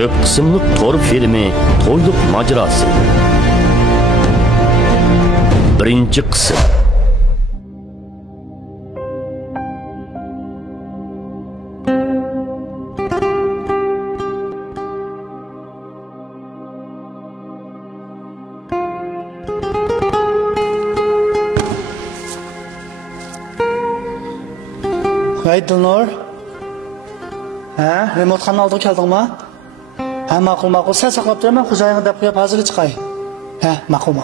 Köp qismliq tor filmi To'yliq mojarosi. Birinchi qism. Hey Dilnur. Ha, remote-xonni oldiga keldingmi? Ha, ma'qul. Sen saqlab turaman, xo'jayinga deb qo'yib hozir chiqay. Ha, ma'qul.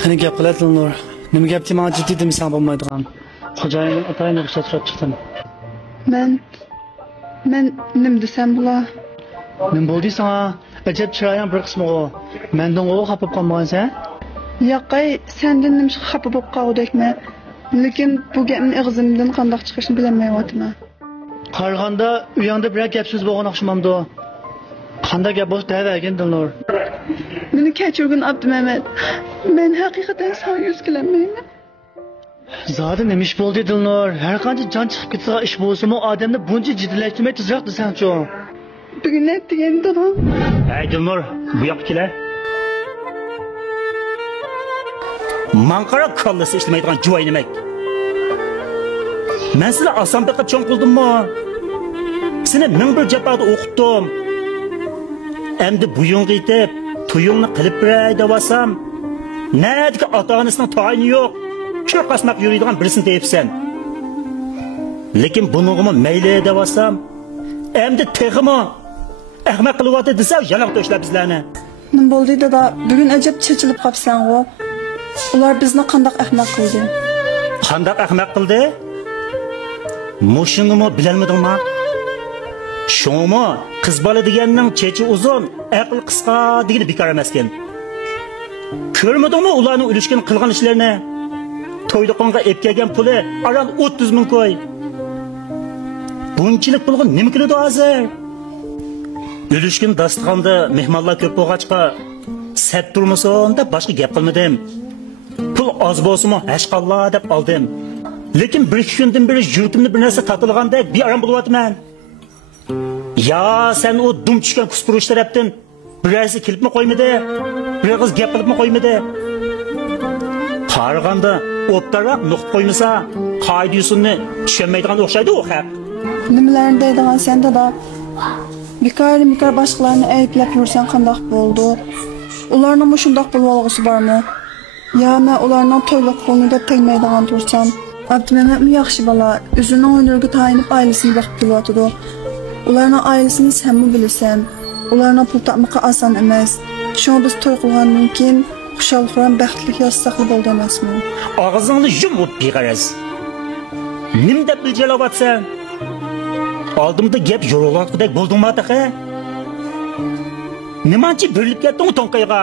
Qani gap qiladi Dilnur. Nima gap deyman, jiddiy demisan bo'lmaydigan. Xo'jayinga atayni ruxsat so'rab chiqdim. Men nima desam bular? Nima bo'ldi sana? Ajab chiroying bir qismi o. Mendan o xafa qolmagansan? Yo'qay, sendan nima xafa bo'lib qolgudekman. Lekin bu gapning og'zimdan qanday chiqishini bilmayapman. Qaraganda uyingda bir gap so'z bo'lgan o'xshamamdi. Qanday gap bo'lsa deyvergin Dilnur. Meni kechirgin Abdumamat. Men haqiqatan sana yuz kelmayman. Zodi nima ish bo'ldi Dilnur? Har qancha jon chiqib ketsa ish bo'lsa-mu odamni buncha jiddiylashtırmay tezroq desan-chi. Bugun ne degan dadam? Hey Dilnur, bu yoqqa kel. Manqara kallasi ishlamaydigan juvoy nimak. Men sizlar oson biqib cho'ng qildimmi? Seni ming bir japoda o'qitdim. Endi buyunga yetib, to'yingni qilib beray devasam, nadiki ota-onasining tayini yo'q. Shu qasmaq yuradigan birisini tepsan. Lekin buningmi mayli devasam, endi texmi ahmoq qilyapti desa, yaloq tashlab bizlarni. Nima bo'ldi dada? Bugun ajab chechilib qopsan-ku. Ular bizni qanday ahmoq qildi? Qanday ahmoq qildi? Mushunimi bilolmadingmi? Shumi qiz bola deganning chechi uzun, aql qisqa degani bekor emasken. Ko'rmadingmi ularning ulishgan qilgan ishlarini? To'yliqonga ep kelgan puli aran 30 ming qo'y. Bunchilik pulga nima qiladi hozir? Ulishgan dasturxonda mehmonlar ko'p bo'lg'achqa sat turmasin deb boshqa gap qilmadim. Pul oz bo'lsa-mu hashqallah deb oldim. Lekin bir kundan beri yurtimni bir narsa tatilgandek bearam bo'lyapman. Ya sen o dum tushgan kuspurish tarafdan birasi kelibmi qo'ymadi? Bir qiz gap qilibmi qo'ymadi? Qaraganda o'ptaroq nuqta qo'ymasa, qoida usulni tushunmaydigan o'xshaydi u haq. Nimalarni deydigan sen dada? Bekor boshqalarni ayblab yursan qanday bo'ldi? Ularning shundoq bo'lg'isi bormi? Ya men ularning to'yliq pulini deb tegmaydigan tursam, Abdumamat yaxshi bola, o'zining o'rniga tayinib oilasini boqib kelyotdi. Ularning oilasini sen mi bilasan? Ularning pul topmoqi oson emas. Shuni biz to'y qilgandan keyin xushal-xuram, baxtli yossaqli bo'ldi emasmi? Og'zingni yumib beqaraz. Nim deb biljalavatsan? Oldimda gap yo'rg'oqdek bo'ldingmi ataqa? Nimanchi birilib ketding to'nqayga?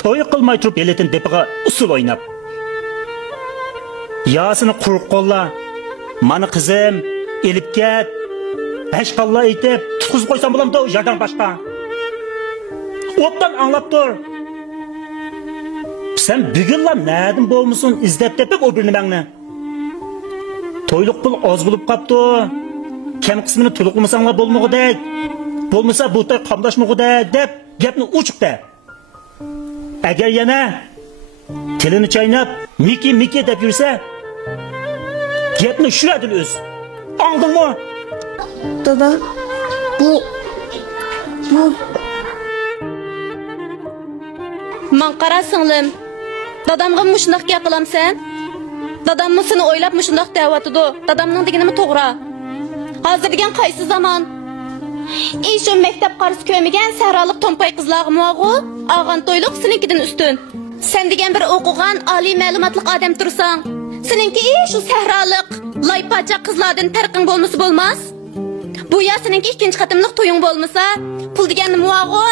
To'y qilmay turib eletin depiga usul o'ynab. Yasini quruq qo'lla. Mani qizim elib ket. Hashqalla aytib, tutqizib qo'ysam bo'lamdi, yerdan boshqa. O'tdan anglab tur. Sen bugunlar na'dim bo'lmasin izlab tepib o bir nimangni. To'yliq pul oz bo'lib qopti. Kam qismini to'liqmasanglar bo'lmog'idek. Bo'lmasa bu to'y qamdashmog'idek deb gapni uchiqda. Agar yana tilini chaynab, miki deb yursa, gapni shuradil o'z. Aldingmi? Dada, bu Man qara singlim. Dadamga mushundoq gap qilamsan? Dadammi seni o'ylab mushundoq da'vatidi. Dadamning deganimi to'g'ri. Hozir degan qaysi zamon? Shu maktab qarisi ko'migan sahroliq to'mpay qizlarga mo'g'u, og'an to'yliq seninkidan ustun. Sen degan bir o'qigan, oliy ma'lumotli odam tursan, seninki shu sahroliq, laypacha qizlardan farqing bo'lmasa bo'lmas. Bu ya seninki ikkinchi qatimliq to'ying bo'lmasa, pul deganni mo'g'u,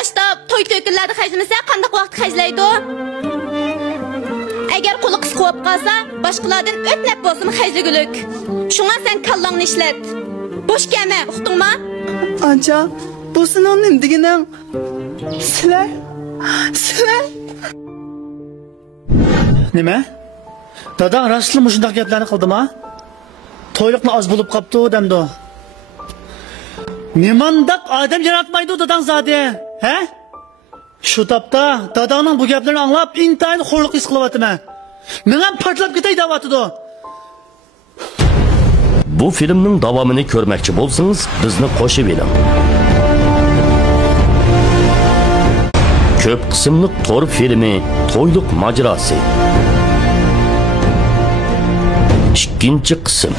ashta to'y to'kinlarda xajlamasa qanday vaqt xajlaydi? Agar qo'li qisqa bo'lib qolsa, boshqalardan o'tnab bo'lsa xajlagulik. Shunga sen kallangni ishlat. Bosh kelma, uqdingmi? Ancha, bu sening nim deganing? Sizlar Nima? Dadang rostli mushundaq gaplarni qildimi? To'yliqni oz bo'lib qopti demdi. Nimandaq odam yaratmaydi dadang zodi, ha? Shu topda dadangning bu gaplarni anglab, intayin xo'rliq his qilyapman. Men ham portlab ketay deyapti. Bu filmning davomini ko'rmoqchi bo'lsangiz, bizni qo'shib eling. Ko'p qismli to'r filmi To'yliq mojarosi. Ikkinchi qism.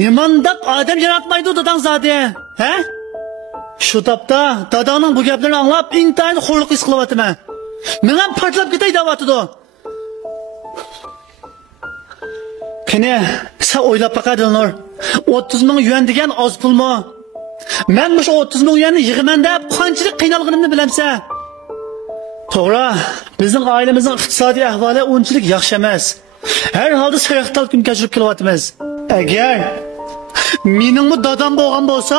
Nimandaq odam yaratmaydi dadang zodi, ha? Shu topda dadangning bu gaplarni anglab, intayin xo'rliq his qilyapman. Men ham portlab ketay deyapti. Qani, sen o'ylab baqa Dilnur. 30 ming yuan degan oz pulmi? Men mush 30 ming yuanni yig'iman deb qanchalik qiynalganimni bilamsan. To'g'ri, bizning oilamizning iqtisodiy ahvoli unchalik yaxshi emas. Har holda sayyohtal kun kechirib kelyapmiz. Agar mening dadam bo'lgan bo'lsa,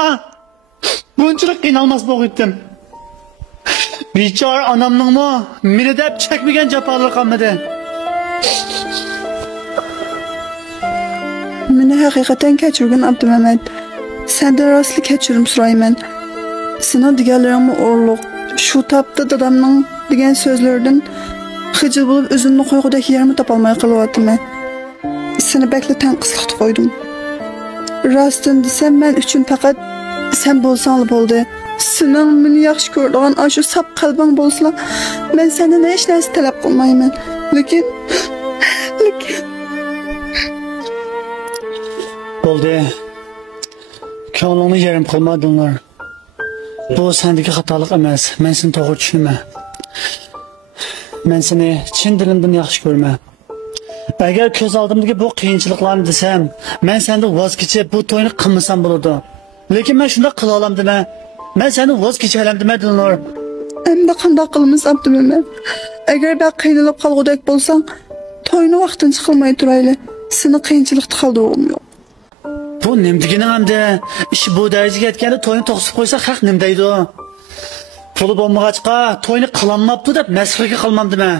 bunchalik qiynalmas bo'lgandim. Bechora onamningmi meni deb chekmagan jafolar qolmadi. Meni haqiqatan kechirgin Abdumamat. Sendan rostli kechirim so'rayman. Sening deganlaringni o'rliq. Shu topda dadamning degan so'zlaridan xijil bo'lib o'zimni qo'yg'udek yerimni topolmay qolyapman. Seni bekli tanqisliqda qo'ydim. Rostdan desam, men uchun faqat sen bo'lsang bo'ldi. Sening meni yaxshi ko'radigan shu sap qalbing bo'lsa, men sendan hech narsa talab qilmayman. Lekin bo'ldi. Ko'nglingni yerim qilmadinglar. Bu sendagi xatolik emas. Men seni to'g'ri tushunaman. Men seni chin dilimdan yaxshi ko'raman. Agar ko'z oldimdagi bu qiyinchiliklarni desam, men sendan voz kechib bu to'yni qilmasam bo'ladi. Lekin men shunday qila olamdimi? Men seni voz kecha olamdimi Dilnur? Endi qanday qilamiz Abdumamat? Agar ben qiynalib qolgudek bo'lsang, to'yni vaqtincha qilmay turayli. Seni qiyinchilikda qoldirg'im yo'q. Bu nim deganing hamda ish bu darajaga yetganda to'yni to'qsib qo'ysa haq nim deydi. Puli bo'lmag'achqa to'yni qilolmabdi deb masxaraga qilmamdimi?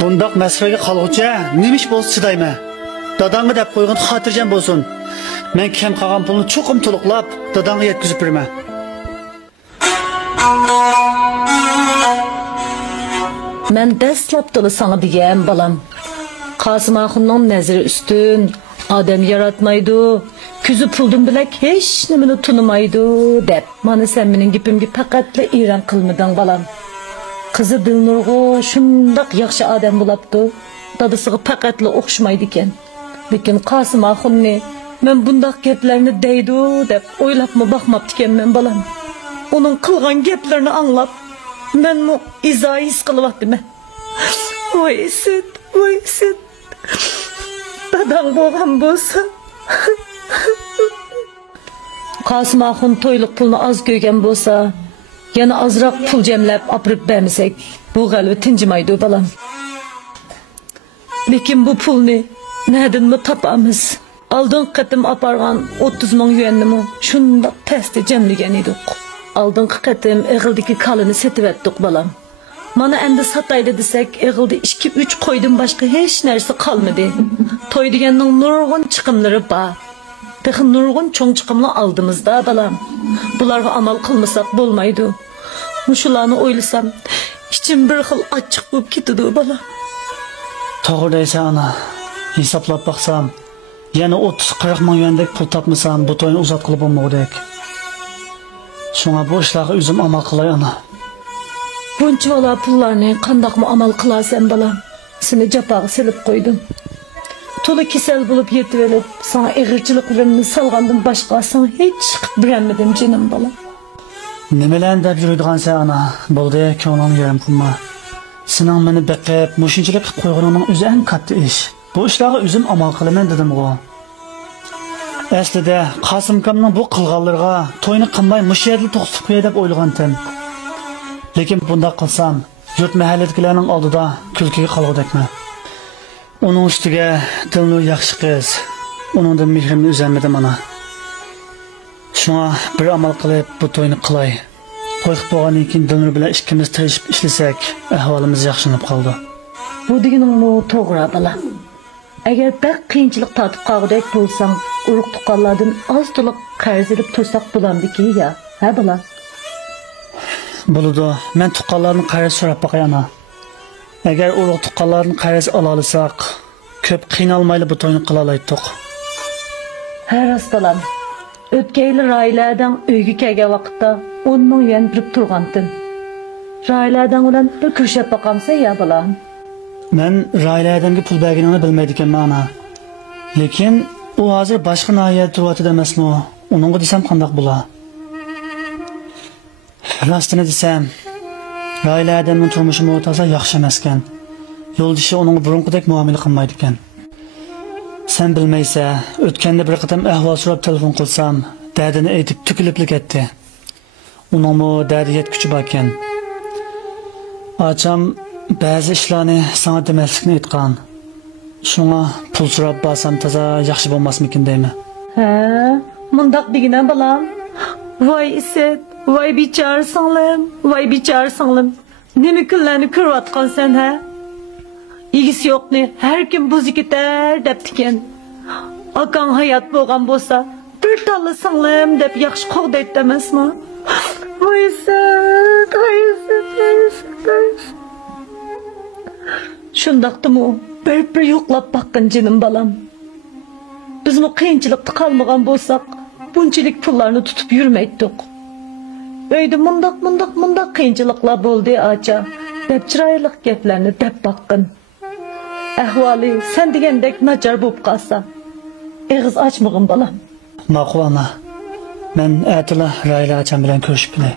Bundaq masxaraga qolg'ucha nima ish bo'lsa chidayman. Dadangga deb qo'ygan xotirjam bo'lsin. Men kam qolgan pulni cho'qim to'liqlab dadangga yetkazib beraman. Men dastlab to'la sana degan balam. Qosim Axunning nazari ustun, odam yaratmaydi, ko'zi puldan bilak hech nimani tunimaydi deb. Mana sen mening gapimga faqatla iran qilmading balam. Qizi Dilnurg'o shundoq yaxshi odam bo'libdi, dadasiga faqatla o'xshamaydi ekan. Lekin Qosim Axunni men bundoq gaplarni deydi deb o'ylabmi baxmabdi ekan men balam. Onun qilgan gaplarini anglab, men mu izohis qilyaptim. Voy sit. Dadang bo'lgan bo'lsa. Qosim Axun to'yliq pulni oz ko'ygan bo'lsa, yana ozroq pul jamlab opirib bermasak, bu g'alva tinjimaydi balam. Lekin bu pulni nerdanmi topamiz? Oldin qatim apargan 30 ming yuannimi shundoq tasti jamlagan edik. Oldingi qatim Ig'ildagi kalini setib etdik balam. Mana endi sataydi desek, Ig'ilda 2-3 qo'ydan boshqa hech narsa qolmadi. To'y deganning nurg'un chiqimlari bor. Texi nurg'un cho'ng chiqimlar oldimizda balam. Bularga amal qilmasak bo'lmaydi. Mushularni o'ylasam, ichim bir xil ochiq bo'lib ketadi balam. To'g'ri deysan ana. Hisoblab baqsam, yana 30-40 ming yuandek pul topmasam, bu to'yni uzatqilib bo'lmaydi. Şuna bu işlerge üzüm amal qilay ana. Buncha ola pullarni qandaqmi amal qilasan balam? Seni japaga silib qo'ydim. To'la kasal bo'lib yetib olib, sana ig'irchiliklarni salgandan boshqa sen hech chiqib bermadim jinim balam. Nimalarni deb yuradigansan ana? Bo'ldi, ko'nglimni yerim qilma. Sening meni beqib, mushunchalik qilib qo'yganing o'zi ham katta ish. Bu ishlarga o'zim amal qilaman dedim-ku. Aslida Qosim akamning bu qilganlariga to'yni qilmay mushayadli to'qsib qo'yay deb o'ylagandim. Lekin bunda qilsam, yurt mahalladagilarning oldida kulkiga qolgudakman. Uning ustiga Dilnur yaxshi qiz. Uningdan mehrimni uzamadim ana. Shuna bir amal qilib bu to'yni qilay. Qo'yib bo'lgandan keyin Dilnur bilan ikkimiz tirishib ishlasak, ahvolimiz yaxshilanib qoldi. Bu deganingmi to'g'ri balam. Agar bak qiyinchilik tatib qolgudek bo'lsang, urug' tuqqanlardan oz to'liq qarz olib tursak bo'lamdiki ya. Ha balam. Bo'ladi. Men tuqqanlarni qarz so'rab boqay ana. Agar urug' tuqqanlarni qarz ola olsak, ko'p qiynalmayli bu to'yni qila olaydik. Ha rost balam. O'tgan yil Rayladan uyga kelgan vaqtda 10 ming yuan birib turgandim. Rayladan bilan bir ko'rishib boqamsa ya balam. Men Rayladanga pul berganini bilmaydi ekanman ana. Lekin u hozir boshqa nahiyaga turyapti emasmi? Uningga desam qanday bo'lar? Rostini desam, Rayladanning turmushi toza yaxshi emas ekan. Yo'ldishi uning burunqidek muomala qilmaydi ekan. Sen bilmaysa, o'tganda bir qatam ahvol so'rab telefon qilsam, dardini aytib tukilib ketdi. Uningmi dardi yetkuchi bor ekan. Acham ba'zi ishlarni sana demaslikni aytgan. Shunga pul so'rab borsam toza yaxshi bo'lmasmikin deymi? Ha, mundaq deginan balam. Voy iset, voy bichar singlim. Nima kunlarni ko'rayotgansan ha? İgisi yo'qni har kim buzi ketar debdikan. Akang hayot bo'lgan bo'lsa, bir talla singlim deb yaxshi qo'g'daydi emasmi? Voyset. Shundaqdimi? Bir yo'qlab baqqan jinim balam. Bizmi qiyinchilikda qolmagan bo'lsak, bunchalik pullarni tutib yurmaydik. Uyda mundaq qiyinchiliklar bo'ldi acha. Deb chiroyli gaplarni deb baqqan. Ahvoli sen degandek nachar bo'lib qolsa, eg'iz ochmag'in balam. Ma'qul ana. Men atila Rayla acham bilan ko'rishib kelay.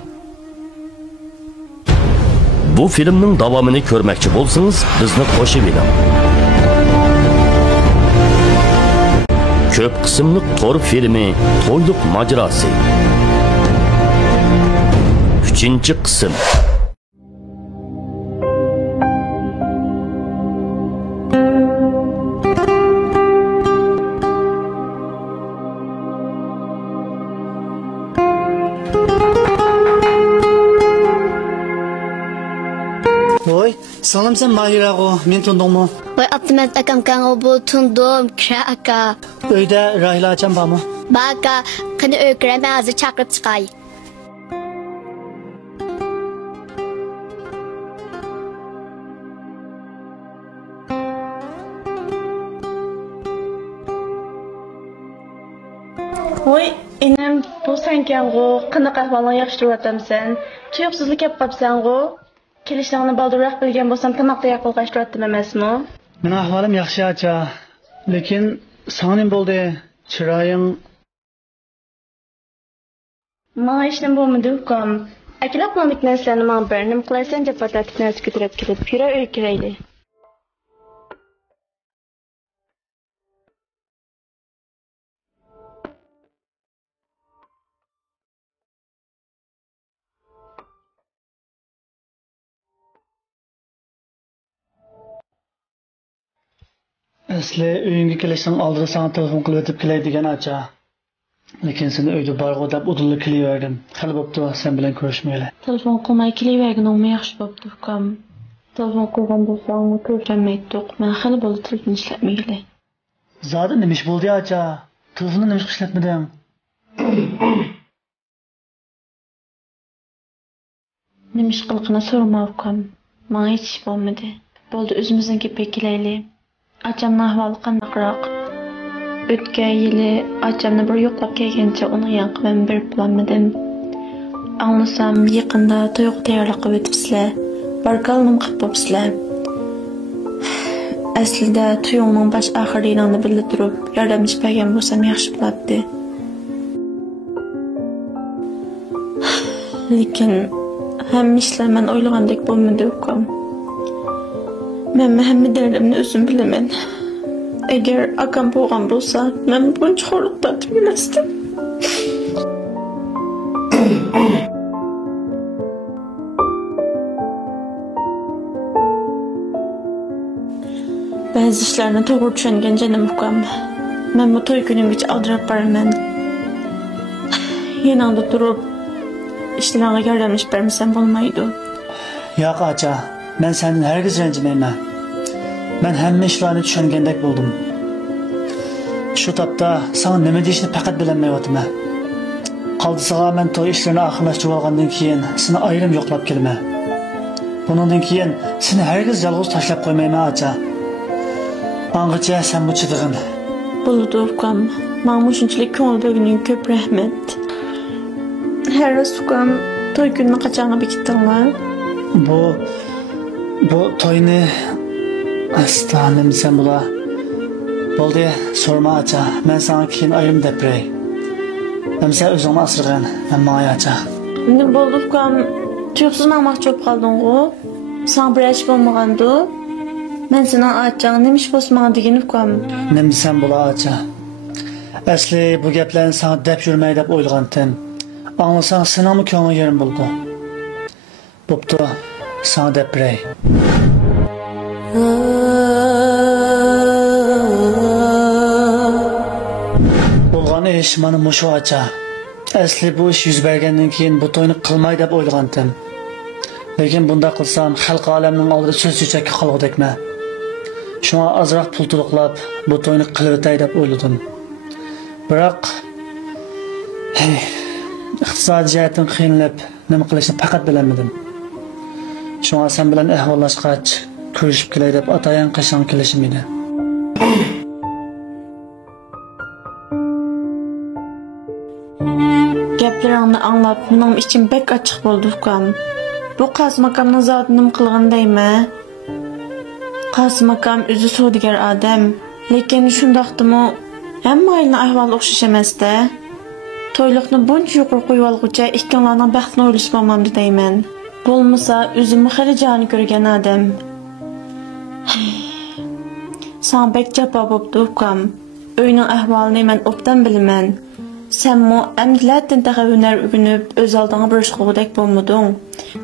Bu filmning davomini ko'rmoqchi bo'lsangiz, bizni qo'shib eling. Ko'p qismli to'r filmi To'yliq mojarosi. 3-qism. Voy, sanırım sen Mahirago, men tundum mu? Voy, Abdümet akam kan o bu tundum, kira aka. Öyde Rahila açan var mı? Baka, kını öyküreme hazır çakırıp çıkay. Voy, inem bu senken go, qanday ahvolni yaxshi turibsan? Tuyuqsizlik yapqapsan go. Kelishlarni balduroq bilgan bo'lsam, tamoqda yaqilqash turibdim emasmi? Mening ahvolim yaxshi acha, lekin sonim bo'ldi, chiroying. Mana ishim bo'lmadi ukam. Aklab mamik narsalarni men bir nim qilasan deb patatni narsa ko'tarib kelib, yura uy kirayli. Asli uyingga kelishdan oldin sana telefon qilib o'tib kelay degan acha. Lekin seni uyda borg'u deb udulli kelaverdim. Hali bo'pti, sen bilan ko'rishmayli. Telefon qilmay kelaverganing yaxshi bo'pti ukam. Telefon qilgan bo'lsam, ko'rishmaydik. Men hali bo'ldi telefon ishlatmayli. Zodi nima ish bo'ldi acha? Telefonni nima ishlatmading? Nima ish qilqini so'rama ukam. Men hech ish bo'lmadi. Bo'ldi, o'zimizga kelayli. Acamning ahvoli qanaqroq? O'tgan yili acamni bir yo'qlab kelgancha uni yanqimam berib bo'lmadim. Anglasam yaqinda to'yga tayyorlik qilib o'tibsizlar. Barkalnim qilib bo'psizlar. Aslida to'yingning bosh oxirini bilib turib, yordamchi bergan bo'lsam yaxshi bo'lardi. Lekin hamma ishlar men o'ylagandek bo'lmadi ukam. Men hamma dardimni o'zim bilaman. Agar akam bo'lgan bo'lsa, men buncha xo'rlikdan bilmasdim. Ba'zi ishlarni to'g'ri tushungan jonim ukam. Men bu to'y kunimgacha aldirab boraman. Yanangda turib, ishlarga yordamlash bermasam bo'lmaydi. Yo'q acha, men sendan hargiz ranjimayman. Men hamma ishlarni tushungandek bo'ldim. Shu topda sana nima deyishni faqat bilmayapman. Qaldisiga men to'y ishlarini oxirlashtirib olgandan keyin seni ayrim yo'qlab kelma. Bundan keyin seni hargiz yolg'iz tashlab qo'ymayman, acha. Angacha sen bu chidig'in. Bo'ldi ukam. Menga shunchalik ko'ngil bo'lganing ko'p rahmat. Harris ukam, to'y kunini qachonga bekitdinglar? Bu to'yni aslan sen bula. Bo'ldi, sorma acha. Men sana keyin ayrim deb beray. Hamsa o'zingni asirgan, men menga acha. Ne bo'ldi ukam? Tuyuqsiz maqmoqchi bo'lib qolding-ku. Sen bir ish bo'lmagandi. Men seni achang nima ish bo'lsa degan ukam. Nima sen bula acha. Asli bu gaplarni sana deb yurmay deb o'ylagandim. Anglasang seningmi ko'ngil yerim bo'ldi. Bo'pti, sana deb beray. Bo'lgan ish mana mushu acha. Asli bu ish yuz bergandan keyin bu to'yni qilmay deb o'ylagandim. Lekin bunda qilsam xalq olamning oldida so'z so'chakka qolg'udekman. Shunga azroq pul to'liqlab bu to'yni qilib o'tay deb o'yladim. Biroq iqtisodiy jihatdan qiynalib nima qilishni faqat bilmadim. Shunga sen bilan ahvollashgach ko'rishib kelay deb atayan qachon kelishim edi. Gaplaringni anglab, mening ichim bek ochiq bo'ldi ukam. Bu Qosim akamning zotini nima qilgandaymi? Qosim akam o'zi savdogar odam, lekin shundaqdimi, hamma oilaning ahvoli o'xshash emas-da. To'yliqni buncha yuqori qo'yib olguncha ikkalarining baxtini o'ylashib olmamdi deyman. Bo'lmasa o'zimni xili joni ko'rgan odam. Sen bek jafo bo'pti ukam. Uyning ahvolini men obdan bilaman. Senmi amdilatdan taxavvunar o'rganib o'z oldingga bir ish qilgudek bo'lmading.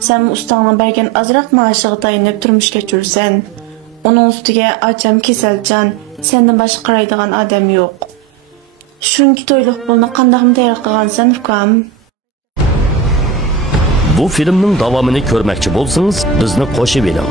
Senmi ustangdan bergan azroq maoshiga tayinib turmush kechirsan. Uning ustiga acham kasaljon, sendan boshqa qaraydigan odam yo'q. Shuncha to'yliq pulni qandaqmi tayyor qilgansan ukam? Bu filmning davomini ko'rmoqchi bo'lsangiz, bizni qo'shib eling.